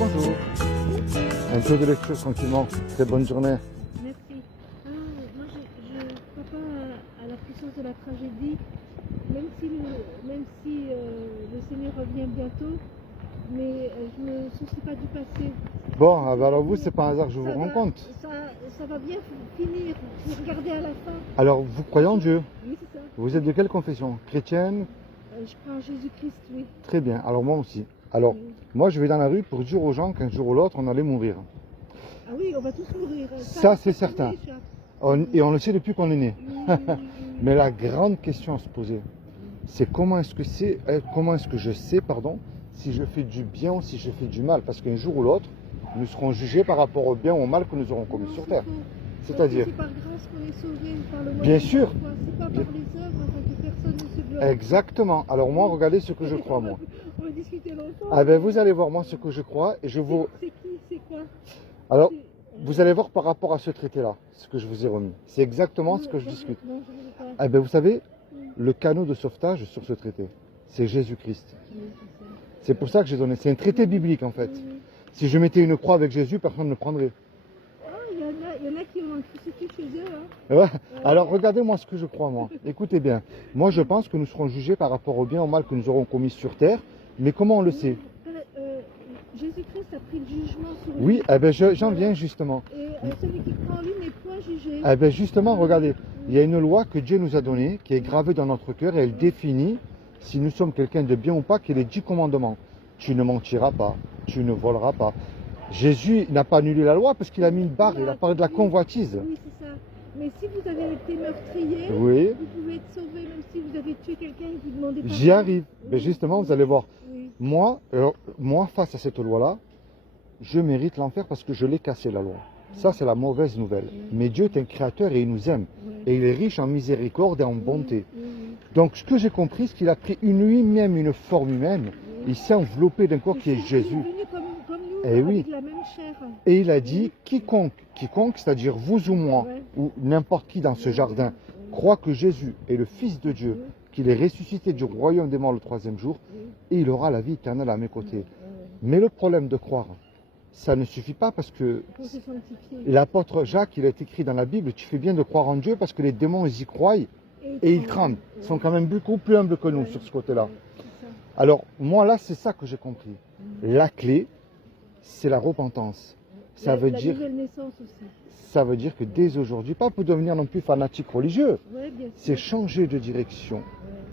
bonjour. Un peu de lecture tranquillement. Très bonne journée. Merci. Moi, je ne crois pas à la puissance de la tragédie, même si le Seigneur revient bientôt, mais je ne me soucie pas du passé. Bon, alors vous, c'est pas un hasard que je vous rencontre. Ça va bien finir. Vous regardez à la fin. Alors, vous croyez en Dieu? Oui, c'est ça. Vous êtes de quelle confession? Chrétienne? Je crois en Jésus-Christ, oui. Très bien. Alors moi aussi. Alors, Oui. moi, je vais dans la rue pour dire aux gens qu'un jour ou l'autre, on allait mourir. Ah oui, on va tous mourir. Ça, c'est certain. Et on le sait depuis qu'on est né. Oui. Mais la grande question à se poser, c'est comment est-ce que je sais, si je fais du bien ou si je fais du mal? Parce qu'un jour ou l'autre, nous serons jugés par rapport au bien ou au mal que nous aurons commis Non, sur c'est terre. faux. C'est-à-dire, C'est par grâce qu'on est sauvé, par le nom Bien de sûr. la foi. C'est pas par les œuvres afin que personne ne se glorifie. exactement. Alors moi, regardez ce que je crois, moi. On va discuter longtemps. Ah ben, vous allez voir, moi, ce que je crois, et je vous... C'est qui? C'est quoi? Alors, C'est- vous allez voir par rapport à ce traité-là, ce que je vous ai remis. C'est exactement ce que je discute. Non, je ne veux pas. Ah ben, vous savez, le canot de sauvetage sur ce traité, c'est Jésus-Christ. Oui, c'est ça. C'est pour ça que j'ai donné. C'est un traité biblique, en fait. Oui. Si je mettais une croix avec Jésus, personne ne le prendrait. Oh, il y en a qui ont un crucifix chez eux. Hein. Ouais. Alors, regardez-moi ce que je crois, moi. Écoutez bien. Moi, je pense que nous serons jugés par rapport au bien ou au mal que nous aurons commis sur terre. Mais comment on le sait? Jésus-Christ a pris le jugement sur lui. Oui, eh ben, j'en viens justement. Et celui qui croit en lui n'est point jugé. Eh ben, justement, regardez. Il y a une loi que Dieu nous a donnée, qui est gravée dans notre cœur, et elle définit si nous sommes quelqu'un de bien ou pas, qui est les 10 commandements. Tu ne mentiras pas, tu ne voleras pas. Jésus n'a pas annulé la loi parce qu'il a mis une barre, il a parlé de la convoitise. Oui, c'est ça. Mais si vous avez été meurtrier, Oui, vous pouvez être sauvé même si vous avez tué quelqu'un et que vous demandez pas. j'y arrive. Mais justement, vous allez voir. Oui. Moi, face à cette loi-là, je mérite l'enfer parce que je l'ai cassé, la loi. Ça, c'est la mauvaise nouvelle. Mais Dieu est un créateur et il nous aime. Oui. Et il est riche en miséricorde et en bonté. Oui. Donc, ce que j'ai compris, c'est qu'il a pris lui-même une forme humaine. Il s'est enveloppé d'un corps qui est Jésus. Il est venu comme nous, Eh oui. avec la même chair. Et il a dit, quiconque, c'est-à-dire vous ou moi, Ouais. ou n'importe qui dans ce jardin, croit que Jésus est le Fils de Dieu, qu'il est ressuscité du royaume des morts le 3e jour, et il aura la vie éternelle à mes côtés. Mais le problème de croire, ça ne suffit pas parce que Il faut se sanctifier. l'apôtre Jacques, il est écrit dans la Bible, tu fais bien de croire en Dieu parce que les démons, ils y croient et ils craignent. Ils sont quand même beaucoup plus humbles que nous sur ce côté-là. C'est ça. Alors, moi là, c'est ça que j'ai compris. La clé, c'est la repentance. Ça veut La dire... nouvelle naissance aussi. Ça veut dire que dès aujourd'hui, pas pour devenir non plus fanatique religieux, Ouais, bien sûr. c'est changer de direction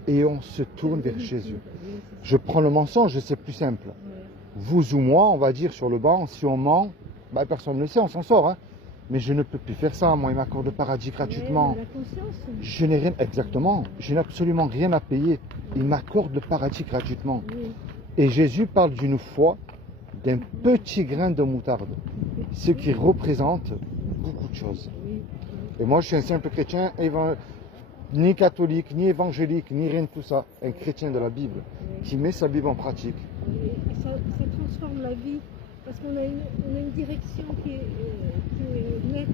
et on se tourne vers Jésus. Oui, c'est Je prends le mensonge, c'est plus simple. ça. Ouais. Vous ou moi, on va dire sur le banc, si on ment, bah, personne ne le sait, on s'en sort. Hein. Mais je ne peux plus faire ça, moi, il m'accorde le paradis gratuitement. Ouais, la conscience. Je n'ai rien, exactement, je n'ai absolument rien à payer. Il m'accorde le paradis gratuitement. Oui. Et Jésus parle d'une foi, d'un petit grain de moutarde, ce qui représente beaucoup de choses. Oui. Et moi, je suis un simple chrétien, ni catholique, ni évangélique, ni rien de tout ça. Un chrétien de la Bible, qui met sa Bible en pratique. Et ça transforme la vie parce qu'on a une direction qui est nette.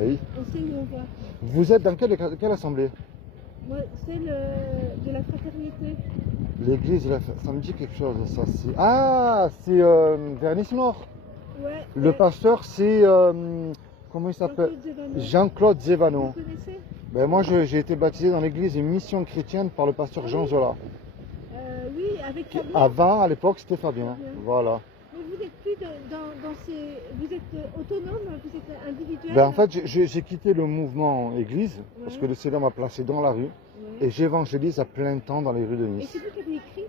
Oui. On sait où on va. Vous êtes dans quelle assemblée? Moi, celle de la fraternité. L'église, ça me dit quelque chose, ça. C'est vers Nice-Nord. Ouais. Le pasteur, c'est, comment il s'appelle? Jean-Claude Zévano. Vous connaissez? Ben, moi, j'ai été baptisé dans l'église Mission Chrétienne par le pasteur Jean Zola. Oui, avec Fabien. Avant, à l'époque, c'était Fabien. Voilà. Mais vous n'êtes plus dans ces... Vous êtes autonome, vous êtes individuel. Ben, en fait, j'ai quitté le mouvement église, parce que Ouais. le Seigneur m'a placé dans la rue, Ouais. et j'évangélise à plein temps dans les rues de Et Nice. c'est vous qui avez écrit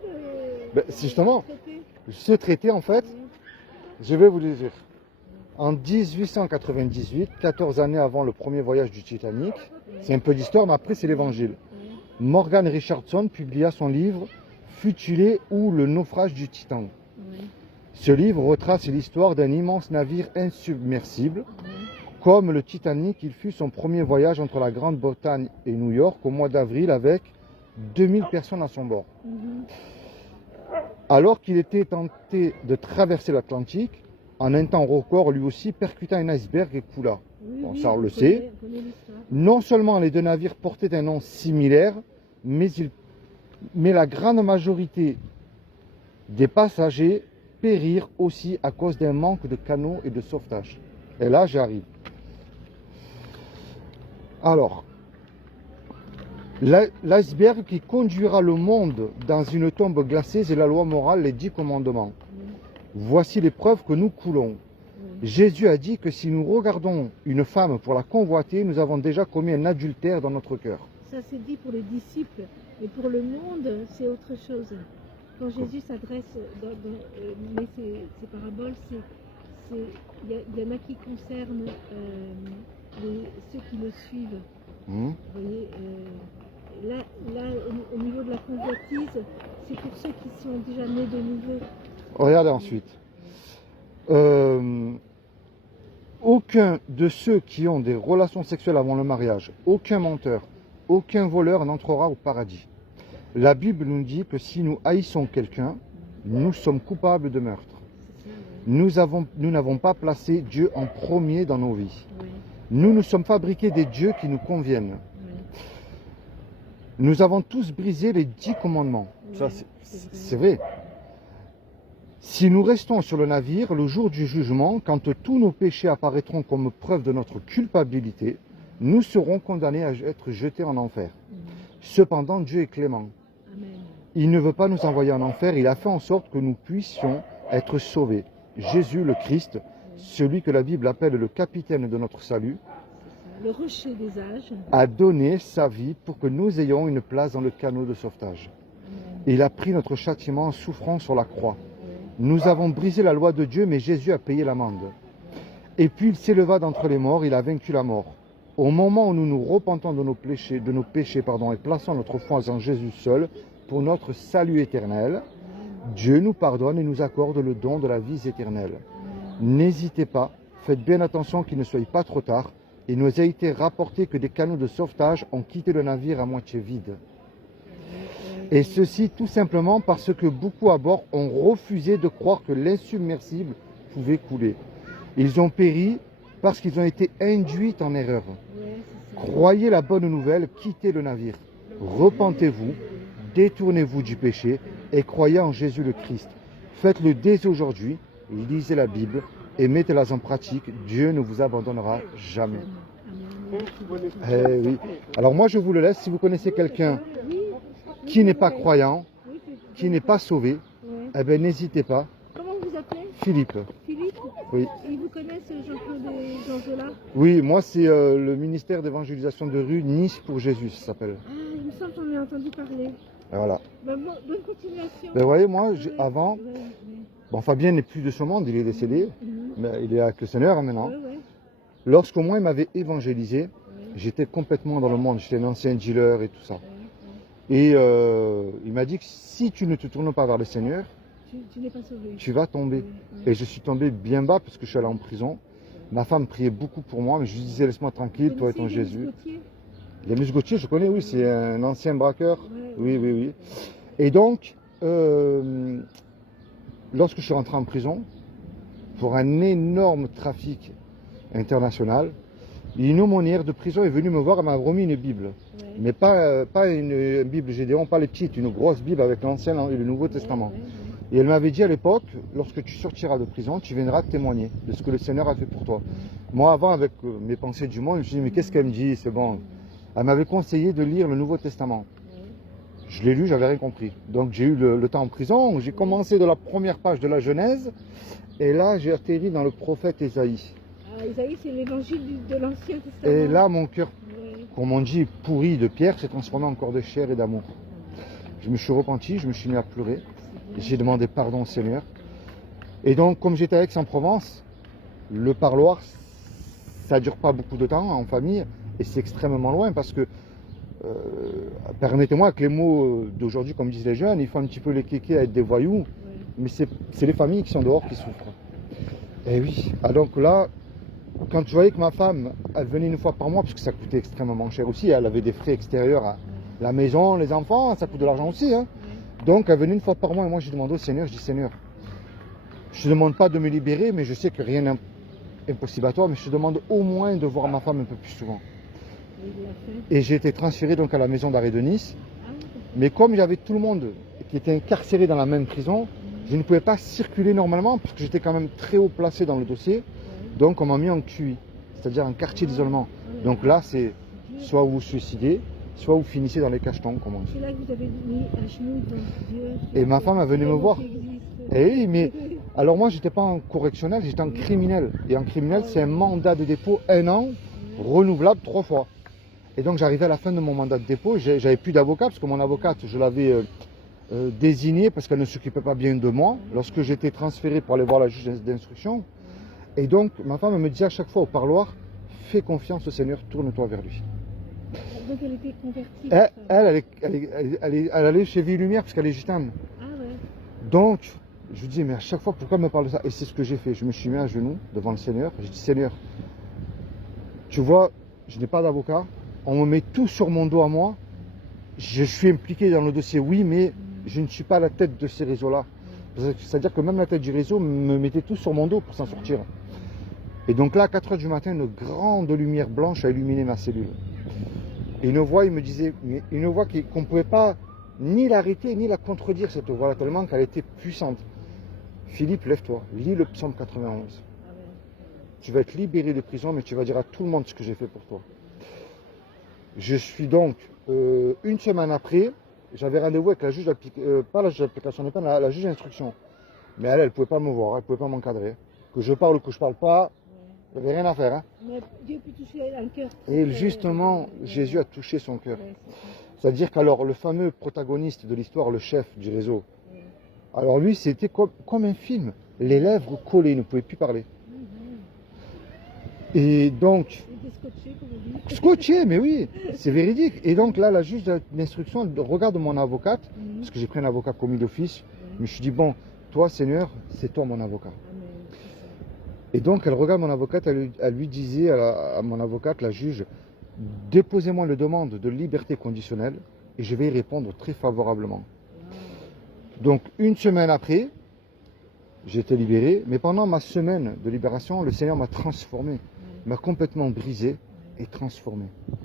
Ben, c'est justement. le traité. Ce traité, en fait, je vais vous le dire. En 1898, 14 années avant le premier voyage du Titanic, c'est un peu d'histoire, mais après c'est l'évangile. Morgan Richardson publia son livre Futulé ou le naufrage du Titan. Ce livre retrace l'histoire d'un immense navire insubmersible. Comme le Titanic, il fut son premier voyage entre la Grande-Bretagne et New York au mois d'avril avec 2000 personnes à son bord. Alors qu'il était tenté de traverser l'Atlantique, en un temps record, lui aussi percuta un iceberg et coula. Bon, ça on le sait. Non seulement les deux navires portaient un nom similaire, mais la grande majorité des passagers périr aussi à cause d'un manque de canaux et de sauvetage. Et là, j'arrive. Alors, l'iceberg qui conduira le monde dans une tombe glacée, c'est la loi morale, les 10 commandements. Voici les preuves que nous coulons. Jésus a dit que si nous regardons une femme pour la convoiter, nous avons déjà commis un adultère dans notre cœur. Ça c'est dit pour les disciples, mais pour le monde, c'est autre chose. Quand Jésus s'adresse mais ces paraboles, il y en a qui concernent ceux qui le suivent. Vous voyez, là, au niveau de la convoitise, c'est pour ceux qui sont déjà nés de nouveau. Regardez ensuite. Aucun de ceux qui ont des relations sexuelles avant le mariage, aucun menteur, aucun voleur n'entrera au paradis. La Bible nous dit que si nous haïssons quelqu'un, nous sommes coupables de meurtre. Nous n'avons pas placé Dieu en premier dans nos vies. Nous nous sommes fabriqués des dieux qui nous conviennent. Nous avons tous brisé les 10 commandements. Ça, c'est vrai. Si nous restons sur le navire, le jour du jugement, quand tous nos péchés apparaîtront comme preuve de notre culpabilité, nous serons condamnés à être jetés en enfer. Cependant, Dieu est clément. Il ne veut pas nous envoyer en enfer, il a fait en sorte que nous puissions être sauvés. Jésus, le Christ, celui que la Bible appelle le capitaine de notre salut, le rocher des âges, a donné sa vie pour que nous ayons une place dans le canot de sauvetage. Il a pris notre châtiment en souffrant sur la croix. Nous avons brisé la loi de Dieu, mais Jésus a payé l'amende. Et puis il s'éleva d'entre les morts, il a vaincu la mort. Au moment où nous nous repentons de nos péchés, et plaçons notre foi en Jésus seul pour notre salut éternel, Dieu nous pardonne et nous accorde le don de la vie éternelle. N'hésitez pas, faites bien attention qu'il ne soit pas trop tard. Il nous a été rapporté que des canots de sauvetage ont quitté le navire à moitié vide. Et ceci tout simplement parce que beaucoup à bord ont refusé de croire que l'insubmersible pouvait couler. Ils ont péri parce qu'ils ont été induits en erreur. Croyez la bonne nouvelle, quittez le navire. Repentez-vous, détournez-vous du péché et croyez en Jésus le Christ. Faites-le dès aujourd'hui, lisez la Bible et mettez-la en pratique. Dieu ne vous abandonnera jamais. Oui. Alors moi je vous le laisse, si vous connaissez quelqu'un qui n'est pas croyant, qui n'est pas sauvé, eh bien n'hésitez pas. Comment vous appelez? Philippe. Philippe? Oui. Ils vous connaissent Jean-Claude et Jean-Zola? Oui, moi c'est le ministère d'évangélisation de rue Nice pour Jésus, ça s'appelle. Ah, il me semble que j'en ai entendu parler. Et voilà. Bonne continuation. Ben, vous voyez, moi avant, bon Fabien n'est plus de ce monde, il est décédé, mais il est avec le Seigneur maintenant. Lorsqu'au moins il m'avait évangélisé, j'étais complètement dans le monde, j'étais un ancien dealer et tout ça. Et il m'a dit que si tu ne te tournes pas vers le Seigneur, tu n'es pas sauvé. Tu vas tomber. Et je suis tombé bien bas parce que je suis allé en prison. Ma femme priait beaucoup pour moi, mais je lui disais laisse-moi tranquille, toi et ton Jésus. Yamis Gauthier, je connais, oui, c'est un ancien braqueur. Oui. Et donc, lorsque je suis rentré en prison, pour un énorme trafic international, une aumônière de prison est venue me voir et m'a remis une Bible. Mais pas une Bible Gédéon, pas les petites, une grosse Bible avec l'Ancien et le Nouveau Testament. Et elle m'avait dit à l'époque, lorsque tu sortiras de prison, tu viendras témoigner de ce que le Seigneur a fait pour toi. Moi, avant, avec mes pensées du monde, je me suis dit, mais qu'est-ce qu'elle me dit? C'est bon. Elle m'avait conseillé de lire le Nouveau Testament. Je l'ai lu, j'avais rien compris. Donc j'ai eu le temps en prison, j'ai commencé de la première page de la Genèse, et là j'ai atterri dans le prophète Ésaïe. Ah, Ésaïe, c'est l'évangile de l'Ancien Testament. Et là, mon cœur, comme on dit, pourri de pierre, s'est transformé en corps de chair et d'amour. Je me suis repenti, je me suis mis à pleurer. J'ai demandé pardon au Seigneur. Et donc, comme j'étais à Aix-en-Provence, le parloir, ça ne dure pas beaucoup de temps en famille, et c'est extrêmement loin parce que, permettez-moi, avec les mots d'aujourd'hui, comme disent les jeunes, il faut un petit peu les kékés à être des voyous, mais c'est les familles qui sont dehors qui souffrent. Et oui, donc là, quand je voyais que ma femme, elle venait une fois par mois, parce que ça coûtait extrêmement cher aussi, elle avait des frais extérieurs à la maison, les enfants, ça coûte de l'argent aussi, hein. Donc elle venait une fois par mois et moi je demandais au Seigneur, je dis Seigneur, je ne demande pas de me libérer, mais je sais que rien n'est impossible à toi, mais je te demande au moins de voir ma femme un peu plus souvent. Et j'ai été transféré donc à la maison d'arrêt de Nice, mais comme j'avais tout le monde qui était incarcéré dans la même prison, Je ne pouvais pas circuler normalement parce que j'étais quand même très haut placé dans le dossier. Ouais. Donc on m'a mis en QI, c'est-à-dire un quartier d'isolement. Ouais. Donc là, c'est Dieu. soit vous vous suicidez, soit vous finissez dans les cachetons, comme on dit. C'est là que vous avez mis un genou devant Dieu. Et ma femme, elle venait me voir. Qui existe. Et oui, mais alors moi, j'étais pas en correctionnel, j'étais en criminel. Et en criminel, c'est un mandat de dépôt 1 an, renouvelable 3 fois. Et donc j'arrivais à la fin de mon mandat de dépôt, j'avais plus d'avocat parce que mon avocate, je l'avais désignée parce qu'elle ne s'occupait pas bien de moi lorsque j'étais transféré pour aller voir la juge d'instruction. Et donc ma femme me disait à chaque fois au parloir, fais confiance au Seigneur, tourne-toi vers lui. Donc elle était convertie. Elle allait chez Vie et Lumière parce qu'elle est gitane. Ah ouais. Donc je lui dis, mais à chaque fois, pourquoi elle me parle de ça? Et c'est ce que j'ai fait. Je me suis mis à genoux devant le Seigneur. J'ai dit, Seigneur, tu vois, je n'ai pas d'avocat. On me met tout sur mon dos à moi. Je suis impliqué dans le dossier, oui, mais je ne suis pas à la tête de ces réseaux-là. C'est-à-dire que même la tête du réseau me mettait tout sur mon dos pour s'en sortir. Et donc là, à 4 h du matin, une grande lumière blanche a illuminé ma cellule. Et une voix, il me disait, mais une voix qu'on ne pouvait pas ni l'arrêter, ni la contredire, cette voix-là, tellement qu'elle était puissante. Philippe, lève-toi, lis le psaume 91. Ah ouais. Tu vas être libéré de prison, mais tu vas dire à tout le monde ce que j'ai fait pour toi. Je suis donc, une semaine après, j'avais rendez-vous avec la juge d'application, pas la juge d'application, la juge d'instruction. Mais elle ne pouvait pas me voir, elle ne pouvait pas m'encadrer. Que je parle ou que je ne parle pas, il n'y avait rien à faire. Hein. Mais Dieu peut toucher un cœur. Et justement, Jésus a touché son cœur. Ouais, c'est ça. C'est-à-dire qu'alors, le fameux protagoniste de l'histoire, le chef du réseau, alors lui, c'était comme un film. Les lèvres collées, il ne pouvait plus parler. Et donc, Il était scotché, comme on dit. scotché, mais oui, c'est véridique. Et donc là, la juge d'instruction regarde mon avocate, parce que j'ai pris un avocat commis d'office, mais je me suis dit, bon, toi, Seigneur, c'est toi mon avocat. Amen. C'est ça. Et donc, elle regarde mon avocate, elle lui disait à mon avocate, la juge, déposez-moi une demande de liberté conditionnelle et je vais y répondre très favorablement. Donc, une semaine après, j'ai été libéré, mais pendant ma semaine de libération, le Seigneur m'a transformé, m'a complètement brisé et transformé. Donc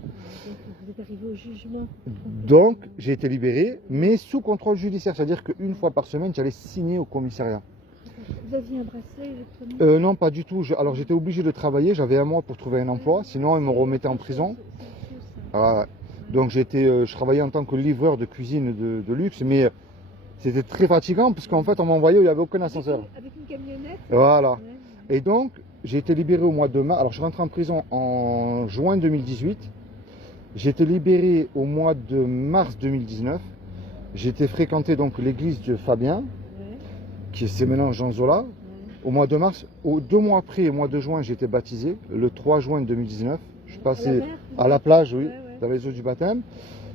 vous êtes arrivé au jugement. Donc, j'ai été libéré, mais sous contrôle judiciaire, c'est-à-dire qu'une fois par semaine, j'allais signer au commissariat. Vous aviez un bracelet électronique? Non, pas du tout. Alors, j'étais obligé de travailler, j'avais un mois pour trouver un emploi, sinon ils me remettaient en prison. C'est fou, ça. Ah, donc, je travaillais en tant que livreur de cuisine de luxe, mais c'était très fatigant, parce qu'en fait, on m'envoyait où il n'y avait aucun ascenseur. Avec une camionnette? Voilà. Ouais. Et donc, j'ai été libéré au mois de mars. Alors, je suis rentré en prison en juin 2018. J'ai été libéré au mois de mars 2019. J'ai été fréquenter donc l'église de Fabien, Ouais. qui c'est maintenant Jean Zola. Ouais. Au mois de mars, 2 mois après, au mois de juin, j'ai été baptisé, le 3 juin 2019. Je suis passé mer, à la plage, oui, Ouais, ouais. dans les eaux du baptême.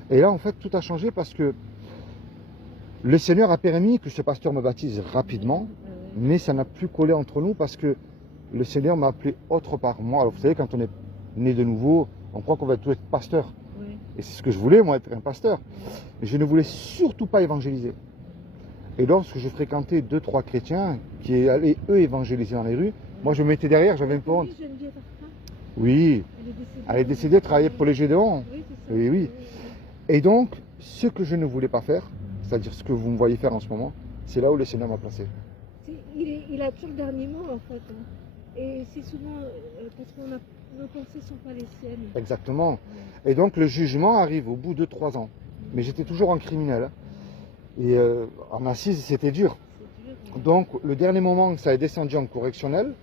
Et là, en fait, tout a changé parce que le Seigneur a permis que ce pasteur me baptise rapidement, Ouais, mais ça n'a plus collé entre nous parce que le Seigneur m'a appelé autre part. Moi, alors vous savez, quand on est né de nouveau, on croit qu'on va tout être pasteur. ouais. Et c'est ce que je voulais, moi, être un pasteur. Mais je ne voulais surtout pas évangéliser. Et lorsque je fréquentais 2-3 chrétiens qui allaient, eux, évangéliser dans les rues, moi, je me mettais derrière, j'avais un peu honte. Oui, Geneviève Arpin, Oui, elle est décédée. elle est décédée, travailler pour les Gédéons. Oui, c'est ça. Oui, oui. Et donc, ce que je ne voulais pas faire, c'est-à-dire ce que vous me voyez faire en ce moment, c'est là où le Seigneur m'a placé. Il a toujours le dernier mot, en fait. Hein. Et c'est souvent parce que nos pensées ne sont pas les siennes. Exactement. Et donc, le jugement arrive au bout de 3 ans. Mais j'étais toujours en criminel. Hein. Et en assise, c'était dur. C'est dur. Hein. Donc, le dernier moment, ça est descendu en correctionnel.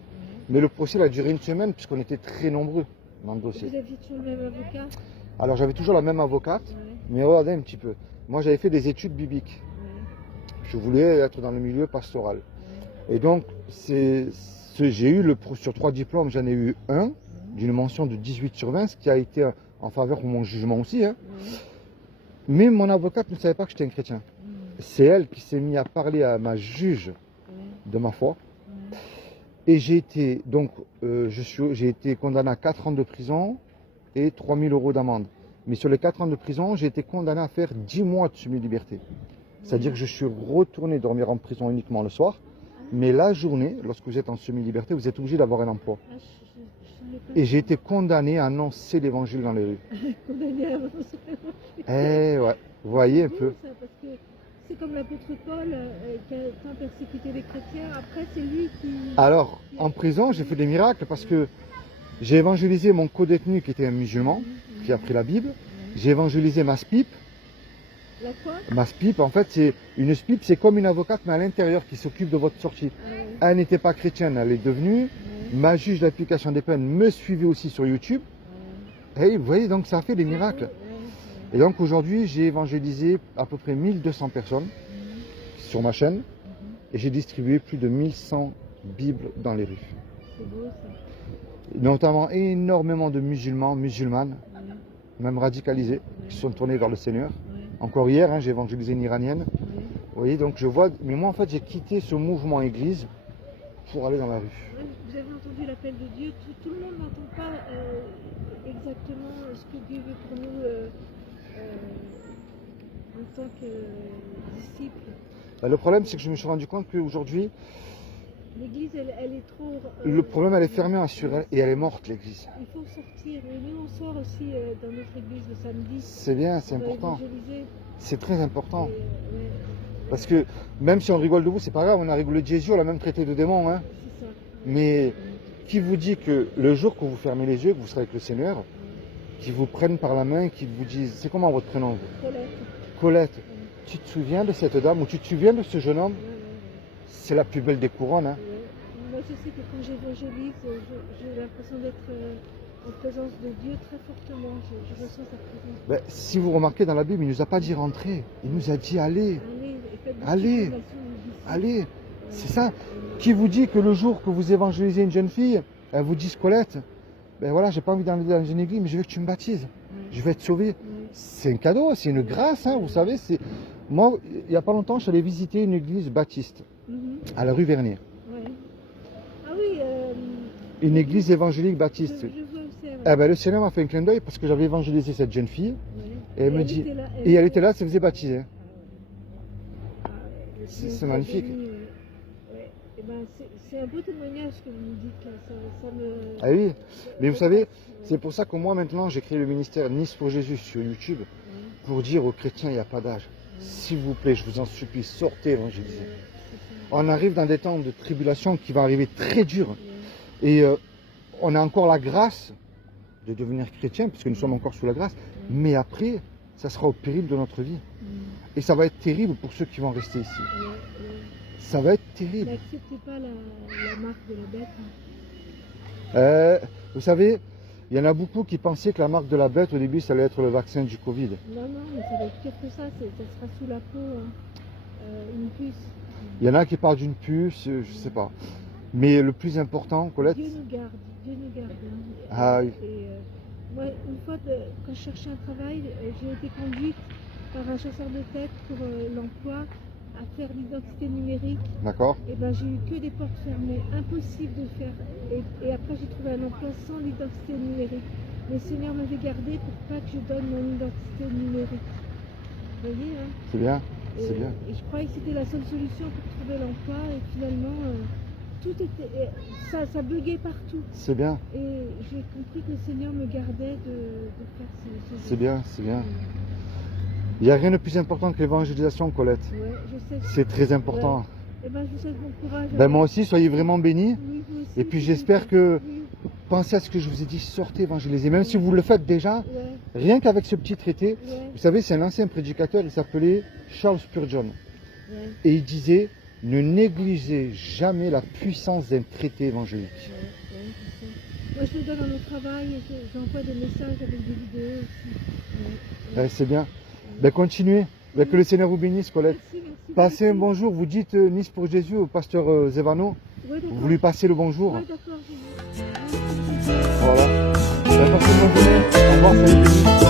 Mais le procès a duré 1 semaine puisqu'on était très nombreux dans le dossier. Vous aviez toujours le même avocat? Alors, j'avais toujours la même avocate, Ouais, mais regardez un petit peu. Moi, j'avais fait des études bibliques. ouais, Je voulais être dans le milieu pastoral. ouais. Et donc, j'ai eu, sur 3 diplômes, j'en ai eu un, d'une mention de 18 sur 20, ce qui a été en faveur pour mon jugement aussi. Hein. Ouais. Mais mon avocate ne savait pas que j'étais un chrétien. C'est elle qui s'est mise à parler à ma juge Ouais, de ma foi. ouais. Et j'ai été, donc, j'ai été condamné à 4 ans de prison et 3 000 € d'amende. Mais sur les 4 ans de prison, j'ai été condamné à faire 10 mois de semi-liberté. C'est-à-dire que je suis retourné dormir en prison uniquement le soir. Mais la journée, lorsque vous êtes en semi-liberté, vous êtes obligé d'avoir un emploi. Ah, je savais pas Et ça. j'ai été condamné à annoncer l'évangile dans les rues. Condamné à avancer. Eh ouais, vous voyez un peu. Ça, parce que c'est comme l'apôtre Paul qui a tant persécuté les chrétiens. Après, c'est lui qui... Alors, en prison, j'ai fait des miracles parce que j'ai évangélisé mon co-détenu qui était un musulman, qui a pris la Bible. J'ai évangélisé ma SPIP. La quoi? Ma SPIP, en fait, c'est une SPIP, c'est comme une avocate, mais à l'intérieur, qui s'occupe de votre sortie. Ah ouais. Elle n'était pas chrétienne, elle est devenue. Ma juge d'application des peines me suivait aussi sur YouTube. Et vous voyez, donc ça a fait des miracles. Et donc aujourd'hui, j'ai évangélisé à peu près 1200 personnes sur ma chaîne. Et j'ai distribué plus de 1100 Bibles dans les rues. C'est beau ça. Notamment énormément de musulmans, musulmanes, même radicalisés, qui se sont tournés vers le Seigneur. Encore hier, j'ai évangélisé une Iranienne. Vous voyez, donc je vois, mais moi en fait j'ai quitté ce mouvement église pour aller dans la rue. Vous avez entendu l'appel de Dieu, tout le monde n'entend pas exactement ce que Dieu veut pour nous en tant que disciples. Le problème c'est que je me suis rendu compte qu'aujourd'hui, L'église, elle est trop... le problème elle est fermée sur elle et elle est morte l'église. Il faut sortir. Et nous, on sort aussi dans notre église le samedi. C'est bien, c'est On va important. évangéliser. C'est très important. Et, Parce que même si on rigole de vous, c'est pas grave, on a rigolé de Jésus, on l'a même traité de démon. Hein. c'est ça. Mais qui vous dit que le jour que vous fermez les yeux, que vous serez avec le Seigneur, qui vous prennent par la main, qui vous disent, c'est comment votre prénom vous? Colette. Colette, tu te souviens de cette dame ou tu te souviens de ce jeune homme? C'est la plus belle des couronnes. Hein. Moi, je sais que quand j'évangélise, j'ai l'impression d'être en présence de Dieu très fortement. Je ressens sa présence. Ben, si vous remarquez dans la Bible, il ne nous a pas dit rentrer, il nous a dit allez, Allez, allez. C'est ça. Qui vous dit que le jour que vous évangélisez une jeune fille, elle vous dit Colette, ben voilà, j'ai pas envie d'aller dans une église, mais je veux que tu me baptises. Je vais être sauvé. C'est un cadeau, c'est une grâce, hein, vous savez. Moi, il n'y a pas longtemps, je suis allé visiter une église baptiste à la rue Vernier. Ouais. Ah oui, Une église évangélique baptiste. je vois où c'est. Eh ben, le Seigneur m'a fait un clin d'œil parce que j'avais évangélisé cette jeune fille. Et elle me dit, était là, et elle était là, elle se faisait baptiser. le C'est Seigneur magnifique. béni, ouais. Eh ben, c'est un beau témoignage que vous me dites là. Ça me... Ah oui, mais vous savez, c'est pour ça que moi maintenant j'ai créé le ministère Nice pour Jésus sur YouTube pour dire aux chrétiens il n'y a pas d'âge. S'il vous plaît, je vous en supplie, sortez évangéliser. On arrive dans des temps de tribulation qui vont arriver très durs. Et on a encore la grâce de devenir chrétien, puisque nous sommes encore sous la grâce. Mais après, ça sera au péril de notre vie. Et ça va être terrible pour ceux qui vont rester ici. Ça va être terrible. N'acceptez pas la marque de la bête. Vous savez, il y en a beaucoup qui pensaient que la marque de la bête, au début, ça allait être le vaccin du Covid. Non, mais ça va être pire que ça. Ça sera sous la peau, une puce. Il y en a qui parlent d'une puce, je ne sais pas. Mais le plus important, Colette... Dieu nous garde. Dieu nous garde. Ah oui. Moi, une fois, quand je cherchais un travail, j'ai été conduite par un chasseur de tête pour l'emploi à faire l'identité numérique. D'accord. Et ben, j'ai eu que des portes fermées, impossible de le faire. Et après, j'ai trouvé un emploi sans l'identité numérique. Mais le Seigneur m'avait gardé pour pas que je donne mon identité numérique. Vous voyez, hein? C'est bien, c'est bien. Et je croyais que c'était la seule solution pour trouver l'emploi. Et finalement, tout était, ça buguait partout. C'est bien. Et j'ai compris que le Seigneur me gardait de faire ce C'est bien, c'est bien. Il n'y a rien de plus important que l'évangélisation, Colette. Ouais, je sais. C'est très important. Ouais. Et ben, je vous souhaite bon courage. Ben, moi aussi, soyez vraiment bénis. Oui, vous aussi. Et puis j'espère que, Oui, pensez à ce que je vous ai dit, sortez évangéliser. Même si vous le faites déjà, ouais, rien qu'avec ce petit traité. ouais, Vous savez, c'est un ancien prédicateur, il s'appelait Charles Spurgeon. ouais, Et il disait, ne négligez jamais la puissance d'un traité évangélique. je sais. Moi, je le donne à mon travail et j'envoie des messages avec des vidéos aussi. Ouais. C'est bien. Ben, continuez. Ben, que le Seigneur vous bénisse, Colette. Merci. Passez un bonjour. Vous dites Nice pour Jésus au pasteur Zevano. Ouais, d'accord. Vous lui passez le bonjour. Ouais, d'accord, j'ai vu. Voilà. Ben, passez une bonne journée. Au revoir, soyez bénis.